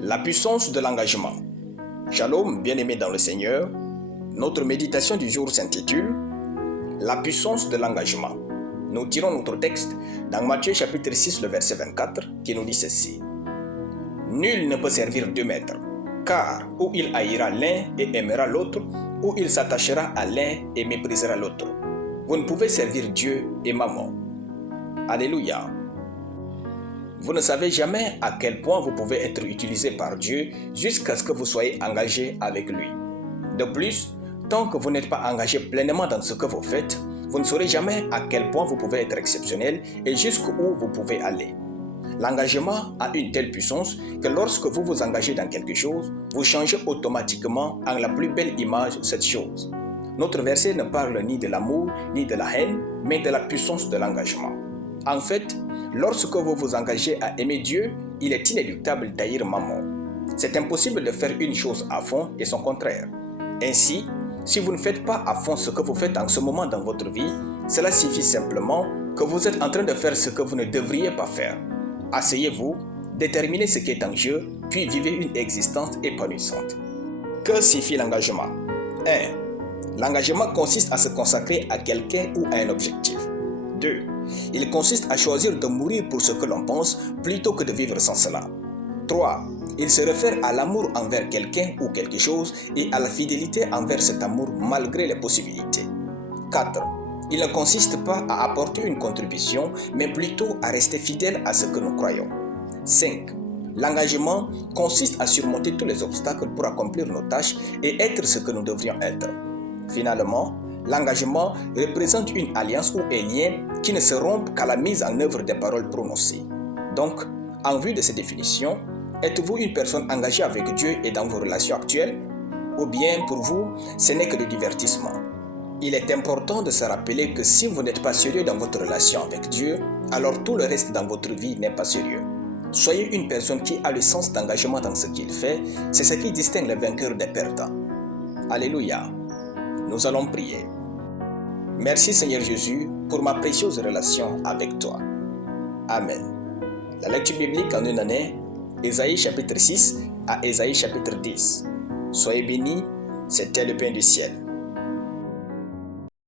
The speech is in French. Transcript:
La puissance de l'engagement. Shalom, bien-aimés dans le Seigneur. Notre méditation du jour s'intitule « La puissance de l'engagement ». Nous tirons notre texte dans Matthieu chapitre 6, le verset 24, qui nous dit ceci. « Nul ne peut servir deux maîtres, car ou il haïra l'un et aimera l'autre, ou il s'attachera à l'un et méprisera l'autre. Vous ne pouvez servir Dieu et Mammon. » Alléluia. Vous ne savez jamais à quel point vous pouvez être utilisé par Dieu jusqu'à ce que vous soyez engagé avec lui. De plus, tant que vous n'êtes pas engagé pleinement dans ce que vous faites, vous ne saurez jamais à quel point vous pouvez être exceptionnel et jusqu'où vous pouvez aller. L'engagement a une telle puissance que lorsque vous vous engagez dans quelque chose, vous changez automatiquement en la plus belle image de cette chose. Notre verset ne parle ni de l'amour ni de la haine, mais de la puissance de l'engagement. En fait, lorsque vous vous engagez à aimer Dieu, il est inéluctable d'haïr Mammon. C'est impossible de faire une chose à fond et son contraire. Ainsi, si vous ne faites pas à fond ce que vous faites en ce moment dans votre vie, cela signifie simplement que vous êtes en train de faire ce que vous ne devriez pas faire. Asseyez-vous, déterminez ce qui est en jeu, puis vivez une existence épanouissante. Que signifie l'engagement? 1. L'engagement consiste à se consacrer à quelqu'un ou à un objectif. 2. Il consiste à choisir de mourir pour ce que l'on pense plutôt que de vivre sans cela. 3. Il se réfère à l'amour envers quelqu'un ou quelque chose et à la fidélité envers cet amour malgré les possibilités. 4. Il ne consiste pas à apporter une contribution, mais plutôt à rester fidèle à ce que nous croyons. 5. L'engagement consiste à surmonter tous les obstacles pour accomplir nos tâches et être ce que nous devrions être. Finalement, l'engagement représente une alliance ou un lien qui ne se rompt qu'à la mise en œuvre des paroles prononcées. Donc, en vue de ces définitions, êtes-vous une personne engagée avec Dieu et dans vos relations actuelles? Ou bien pour vous, ce n'est que du divertissement? Il est important de se rappeler que si vous n'êtes pas sérieux dans votre relation avec Dieu, alors tout le reste dans votre vie n'est pas sérieux. Soyez une personne qui a le sens d'engagement dans ce qu'il fait, c'est ce qui distingue les vainqueurs des perdants. Alléluia. Nous allons prier. Merci Seigneur Jésus pour ma précieuse relation avec toi. Amen. La lecture biblique en une année, Ésaïe chapitre 6 à Ésaïe chapitre 10. Soyez bénis, c'était le pain du ciel.